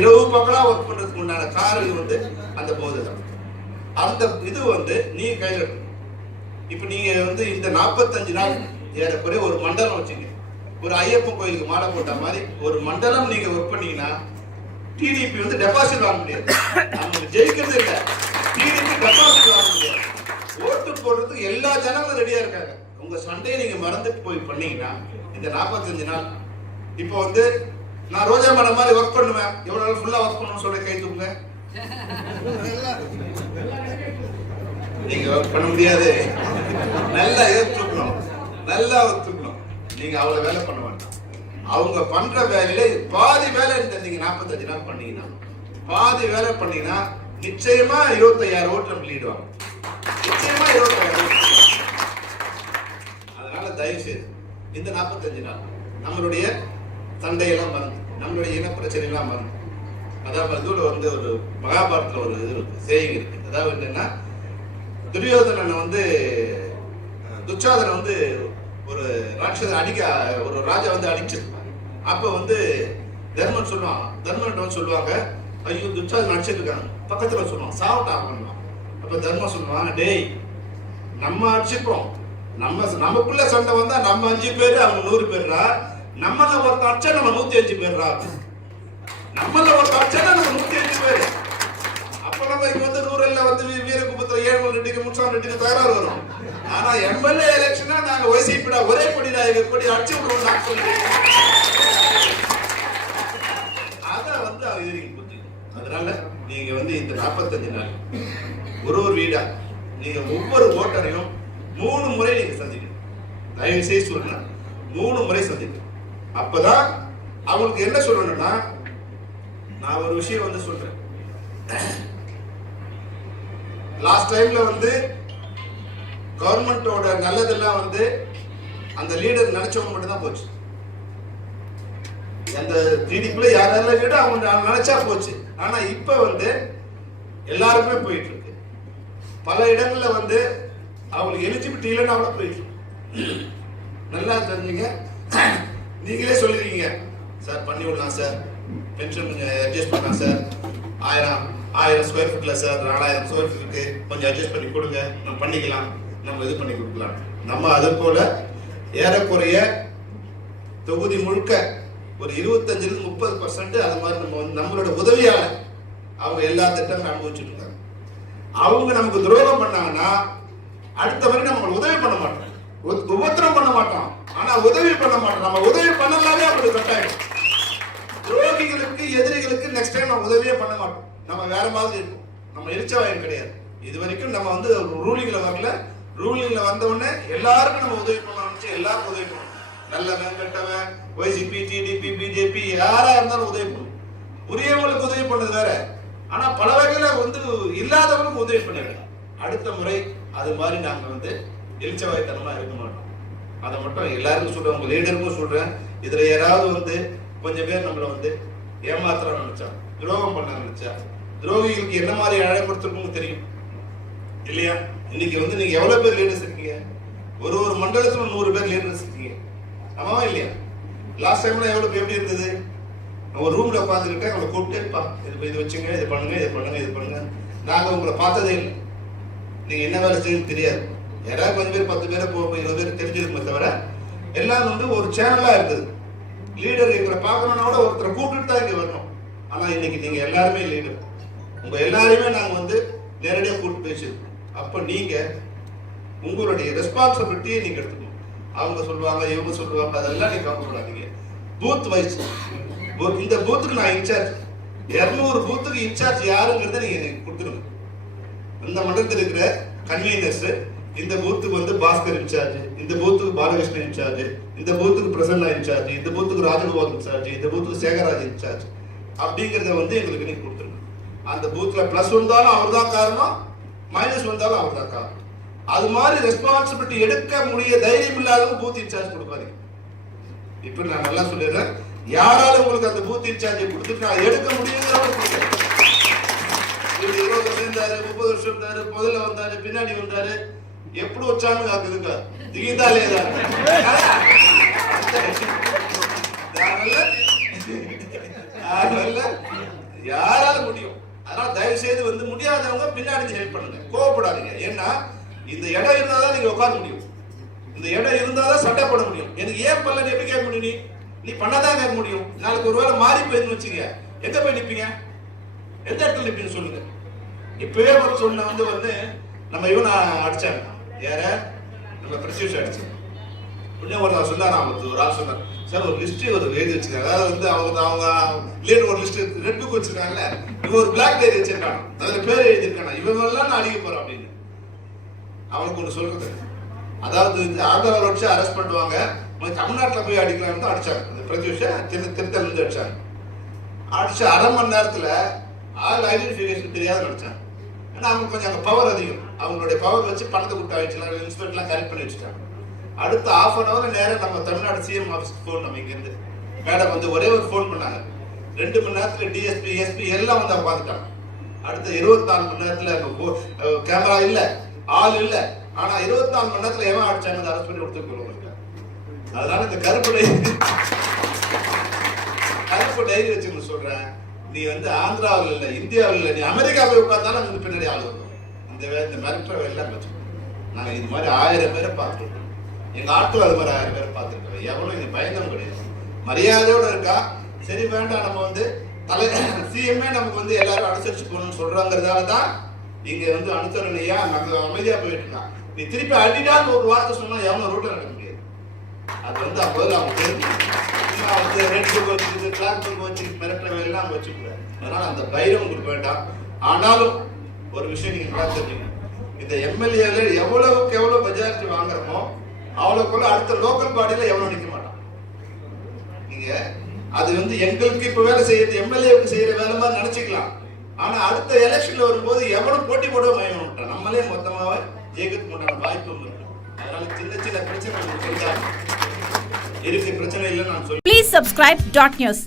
இரவு பக்கலா ஒர்க் பண்றதுக்கு உண்டான காரணம் வந்து அந்த போதை தான். அந்த இது வந்து நீங்க கையில் எடுக்கணும். இப்ப நீங்க வந்து இந்த 45 நாள் ஏறக்குறைய ஒரு மண்டலம் வச்சுங்க. ஒரு ஐயப்பன் கோயிலுக்கு மாலை போட்ட மாதிரி ஒரு மண்டலம் நீங்க ஒர்க் பண்ணீங்கன்னா டிடிபி வந்து டெபாசிட் வாங்க முடியாது. அவங்க ஜெயிக்கிறது இல்லை, டிடிபி டெபாசிட் வாங்க முடியாது. ஓட்டு போடுறதுக்கு எல்லா ஜனங்களும் ரெடியா இருக்காங்க. உங்க சண்டையை நீங்க மறந்துட்டு போய் பண்ணீங்கன்னா இந்த 45 நாள் இப்போ வந்து நான் ரோஜா மேடம் மாதிரி ஒர்க் பண்ணுவேன், எவ்வளவு நாள் ஃபுல்லா ஒர்க் பண்ணணும்னு சொல்ல கை தூக்குங்க. நீங்க ஒர்க் பண்ண முடியாது, நல்லா தூக்கணும், நல்லா தூக்கணும். நீங்க அவ்வளவு வேலை பண்ண வேண்டாம். அவங்க பண்ற வேலையில பாதி வேலை நீங்க 45 நாள் பண்ணீங்கன்னா, பாதி வேலை பண்ணீங்கன்னா நிச்சயமா 25,000 ஓட்டு நம்ம லீடுவாங்க. நிச்சயமா 25,000. அதனால தயவு செய்து இந்த 45 நாள் நம்மளுடைய சண்டையெல்லாம் மறந்து, நம்மளுடைய இன பிரச்சனை எல்லாம் மறந்து, அதாவது இதுல வந்து ஒரு மகாபாரதத்துல ஒரு இது இருக்கு, சேயிங் இருக்கு. அதாவது என்னன்னா, துரியோதனனை வந்து துச்சாதனை வந்து ஒரு ராட்சசன் அடிக்க, ஒரு ராஜா வந்து அடிச்சிருப்பாங்க. அப்ப வந்து தர்மன் சொல்லுவான், தர்மன்கிட்ட வந்து சொல்லுவாங்க, ஐயோ துச்சாதன் அடிச்சிட்டு இருக்காங்க. பக்கத்துல சொல்லுவான், சாப்பிட்டா பண்ணுவான். அப்ப தர்மன் சொல்லுவாங்க, டேய் நம்ம அடிச்சுப்போம், நமக்குள்ள சண்டை வந்தா நம்ம 5 பேரு அவங்க 100 பேர்ரா, நம்மள ஒரு அடிச்சா நம்ம 105 பேர்ரா, நம்மள ஒரு அடிச்சா நம்ம 105 பேரு. அப்ப நம்ம இங்க வந்து ரூரல்ல வந்து வீரகுப்பத்துல 7 ரெட்டிக்கு 3 ரெட்டிக்கு தகராறு வரும். ஆனா எம்எல்ஏ எலெக்ஷனா நாங்க ஒய்சிபிடா ஒரே கொடிடா, எங்க கொடி அடிச்சு விடுவோம் நான் சொல்றேன். அத வந்து அவங்க புரிஞ்சுக்கணும். அதனால நீங்க வந்து இந்த 45 நாள் ஒரு வீடா நீங்க ஒவ்வொரு ஓட்டரையும் 3 முறை நீங்க சந்திக்கணும். தயவு செய்து சொல்றேன், 3 முறை சந்திக்கணும். அப்பதான் அவங்களுக்கு என்ன சொல்லணும்னா, நான் ஒரு விஷயம் வந்து சொல்றேன். லாஸ்ட் டைம்ல வந்து கவர்மெண்டோட நல்லதெல்லாம் வந்து அந்த லீடர் நினைச்சவங்க மட்டும் தான் போச்சு. அந்த டிடிபில யாரெல்லாம் லீடர் அவங்க நினைச்சா போச்சு. ஆனா இப்ப வந்து எல்லாருக்குமே போயிட்டு இருக்கு. பல இடங்கள்ல வந்து அவங்களுக்கு எலிஜிபிலிட்டி இல்லைன்னா கூட போயிட்டு இருக்கு. நல்லா தெரிஞ்சுங்க. நீங்களே சொல்லிருக்கீங்க, சார் பண்ணி விடலாம் சார், பென்ஷன் கொஞ்சம் அட்ஜஸ்ட் பண்ணலாம் சார், 1000 ஸ்கொயர் ஃபீட்ல சார் 4000 ஸ்கொயர் ஃபீட்டுக்கு கொஞ்சம் அட்ஜஸ்ட் பண்ணி கொடுங்க, நம்ம பண்ணிக்கலாம், நம்ம இது பண்ணி கொடுக்கலாம். நம்ம அது போல ஏறக்குறைய தொகுதி முழுக்க ஒரு 25-30% அது மாதிரி நம்ம வந்து நம்மளோட உதவியால அவங்க எல்லா திட்டங்களும் அனுபவிச்சுட்டு இருக்காங்க. அவங்க நமக்கு துரோகம் பண்ணாங்கன்னா அடுத்த வரைக்கும் நம்ம உதவி பண்ண மாட்டோம், உபத்திரம் பண்ண மாட்டோம், ஆனா உதவி பண்ண மாட்டோம். நம்ம உதவி பண்ணலாமே அப்படி கட்டாயம். துரோகிகளுக்கு எதிரிகளுக்கு நெக்ஸ்ட் டைம் நம்ம உதவியே பண்ண மாட்டோம். நம்ம வேற மாதிரி இருக்கும். நம்ம எரிச்சவாயம் கிடையாது. இது வரைக்கும் நம்ம வந்து ரூலிங்ல வரல. ரூலிங்ல வந்த உடனே எல்லாருக்கும் நம்ம உதவி பண்ண ஆரம்பிச்சு எல்லாருக்கும் உதவி பண்ணணும். நல்லவன் கெட்டவன், ஒய்சிபி டிடிபி பிஜேபி யாரா இருந்தாலும் உதவி பண்ணணும். உரியவங்களுக்கு உதவி பண்ணது வேற, ஆனா பல வகையில வந்து இல்லாதவங்களுக்கு உதவி பண்ணிடலாம். அடுத்த முறை அது மாதிரி நாங்க வந்து எரிச்சவாயத்தனமா இருக்க மாட்டோம். அதை மட்டும் எல்லாருக்கும் சொல்றேன், உங்க லீடருக்கும் சொல்றேன். இதுல யாராவது வந்து கொஞ்சம் பேர் நம்மள வந்து ஏமாத்திர நினைச்சா, துரோகம் பண்ண நினைச்சா, துரோகிகளுக்கு என்ன மாதிரி அழைப்படுத்திருக்கும் தெரியும் இல்லையா? இன்னைக்கு வந்து நீங்க எவ்வளவு பேர் லீடர்ஸ் இருக்கீங்க? ஒரு மண்டலத்துல 100 பேர் லீடர்ஸ் இருக்கீங்க, ஆமாவா இல்லையா? லாஸ்ட் டைம்ல எவ்வளவு எப்படி இருந்தது? ஒரு ரூம்ல உட்காந்துக்கிட்டே அவங்களை கூப்பிட்டு இது வச்சுங்க, இது பண்ணுங்க, இது பண்ணுங்க, இது பண்ணுங்க. நாங்க உங்களை பார்த்ததே இல்லை, நீங்க என்ன வேலை செய்யணும் தெரியாது. யாராவது கொஞ்சம் பேர் 10 பேரை 20 பேர் தெரிஞ்சிருக்குமே தவிர எல்லாம் வந்து ஒரு சேனலா இருக்குது. லீடர் எங்களை பார்க்கணும்னா கூட ஒருத்தரை கூப்பிட்டு தான் இங்க வரணும். ஆனா இன்னைக்கு நீங்க எல்லாருமே லீடர், உங்க எல்லாருமே நாங்க வந்து நேரடியா கூப்பிட்டு பேசிருக்கோம். அப்ப நீங்க உங்களுடைய ரெஸ்பான்சிபிலிட்டியை நீங்க எடுத்துக்கணும். அவங்க சொல்லுவாங்க, இவங்க சொல்லுவாங்க, அதெல்லாம் நீங்க கவலைப்படாதீங்க. பூத் வைஸ் இந்த பூத்துக்கு நான் இன்சார்ஜ், 200 பூத்துக்கு இன்சார்ஜ் யாருங்கிறத நீங்க எனக்கு கொடுத்துருங்க. இந்த மண்டலத்தில் இருக்கிற கன்வீனர்ஸ், இந்த பூத்துக்கு வந்து பாஸ்கர் இன்சார்ஜ், இந்த பூத்துக்கு பாலகிருஷ்ணன் இன்சார்ஜ், இந்த பூத்துக்கு பிரசன்னா இன்சார்ஜ், இந்த பூத்துக்கு ராஜகோபால் இன்சார்ஜ், இந்த பூத்துக்கு சேகராஜ் இன்சார்ஜ் அப்படிங்கிறத வந்து எங்களுக்கு நீங்க கொடுத்துருங்க. அந்த பூத்துல பிளஸ் வந்தாலும் அவர் தான் காரணம், மைனஸ் வந்தாலும் அவர் தான் காரணம். அது மாதிரி ரெஸ்பான்சிபிலிட்டி எடுக்க முடிய தைரியம் இல்லாதவங்க பூத் இன்சார்ஜ் கொடுக்காதீங்க. இப்ப நான் நல்லா சொல்லிடுறேன், யாராலும் உங்களுக்கு அந்த பூத் இன்சார்ஜை கொடுத்துட்டு நான் எடுக்க முடியுங்கிறவங்க 20 வருஷம் இருந்தாரு, 30 வருஷம் இருந்தாரு, முதல்ல வந்தாரு, பின்னாடி வந்தாரு, எப்படி வச்சாலும் காக்குதுக்கா திகிதா లేదా? அதனால முடியும். அதனால தயவு செய்து வந்து முடியாதவங்க பின்னாடி ஹெல்ப் பண்ணுங்க, கோவப்படாதீங்க. ஏன்னா இந்த இடம் இருந்தால் தான் நீங்க உட்கார முடியும், இந்த இடம் இருந்தால் தான் சட்டை போட முடியும். எனக்கு ஏன் பண்ணல எப்படி கேட்க முடியும்? நீ பண்ணாதான் கேட்க முடியும். நாளைக்கு ஒருவேளை மாறி போயிருந்து வச்சுங்க, எங்க போய் நிற்பீங்க? எந்த இடத்துல நிற்பீங்க சொல்லுங்க. இப்பவே ஒரு சொன்ன வந்து நம்ம இவனை அடிச்சாங்க, யார நம்ம பிரத்யூஷ் அடிச்சு உடனே ஒரு சொன்னார், ஒரு ஆள் சொன்னார், சார் ஒரு லிஸ்ட் ஒரு எழுதி வச்சிருக்காங்க. அதாவது வந்து அவங்க லீடர் ஒரு லிஸ்ட் ரெட் புக் வச்சிருக்காங்கல்ல, இவன் ஒரு பிளாக் டைரி வச்சிருக்கான், அதுல பேர் எழுதியிருக்கானா, இவங்கெல்லாம் நான் அடிக்க போறேன் அப்படின்னு. அவனுக்கு ஒன்று சொல்றது, அதாவது ஆந்திராவில் வச்சு அரெஸ்ட் பண்ணுவாங்க, தமிழ்நாட்டில் போய் அடிக்கலாம்னு தான் அடிச்சாங்க. அந்த பிரத்யூஷை திருத்தல இருந்து அடிச்சாங்க. அடிச்சு அரை மணி நேரத்தில் ஆள் ஐடென்டிஃபிகேஷன் தெரியாத நினைச்சாங்க. ஏன்னா அவங்க கொஞ்சம் அங்கே பவர் அதிகம், அவங்களுடைய பவர் வச்சு பணத்தை கொடுத்து ஆயிடுச்சு, இன்ஸ்பெக்டர்லாம் கரெக்ட் பண்ணி வச்சுட்டாங்க. அடுத்த ½ அன் அவர் நேரம் நம்ம தமிழ்நாடு சிஎம் ஆஃபீஸ்க்கு ஃபோன், நம்ம இங்கேருந்து மேடம் வந்து ஒரே ஒரு ஃபோன் பண்ணாங்க. 2 மணி நேரத்தில் டிஎஸ்பி எஸ்பி எல்லாம் வந்து அவங்க பார்த்துட்டாங்க. அடுத்த 24 மணி நேரத்தில் கேமரா இல்லை, ஆள் இல்லை, ஆனா 24 மணி நேரத்தில் எவன் அடிச்சாங்க அரெஸ்ட் பண்ணி கொடுத்துருக்கோம். அதனால இந்த கருப்பு டைரி வச்சு சொல்றேன், நீ வந்து ஆந்திராவில் இல்லை, இந்தியாவில் இல்லை, நீ அமெரிக்கா போய் உட்கார்ந்தாலும் வந்து பின்னாடி ஆள் வரும். இந்த மிரட்டரை எல்லாம் வச்சு நாங்கள் இது மாதிரி 1000 பேரை பார்த்துருக்கோம். எங்க ஆட்கள் அது மாதிரி 1000 பேரை பார்த்துருக்கோம். எவ்வளவு இங்க பயங்கரம் கிடையாது, மரியாதையோட இருக்கா. சரி வேண்டாம், நம்ம வந்து சிஎம்ஏ நமக்கு வந்து எல்லாரும் அனுசரிச்சு போகணும்னு சொல்றாங்கிறதால தான் இங்க வந்து அனுசரணையா நாங்கள் அமைதியா போயிட்டு இருக்கான். நீ திருப்பி அடிடான்னு ஒரு வார்த்தை சொன்னா எவனும் ரோட்டில் நடக்க முடியாது. அது வந்து அப்போது அவங்க தெரிஞ்சு வந்து ரெட் புக் வச்சு கிளாக் புக் வச்சு மிரட்டுற வேலையெல்லாம் அவங்க வச்சுக்கூடாது. அதனால அந்த பைரம் உங்களுக்கு வேண்டாம். ஆனாலும் ஒரு விஷயம் நீங்க நல்லா தெரிஞ்சுக்கணும், இந்த எம்எல்ஏல எவ்வளவுக்கு எவ்வளவு மெஜாரிட்டி வாங்குறோமோ அவ்வளவுக்குள்ள அடுத்த லோக்கல் பாடியில எவ்வளவு நிற்க மாட்டான். நீங்க அது வந்து எங்களுக்கு இப்ப வேலை செய்யறது எம்எல்ஏவுக்கு செய்யற வேலை மாதிரி நினைச்சுக்கலாம். ஆனா அடுத்த எலெக்ஷன்ல வரும்போது எவனும் போட்டி போட மயம் விட்டான், நம்மளே மொத்தமாவே ஜெயிக்கிறதுக்கு உண்டான வாய்ப்பும் இருக்கு. அதனால சின்ன சின்ன பிரச்சனை இருக்கு, பிரச்சனை இல்லைன்னு நான் சொல்லுவேன். Please subscribe .news.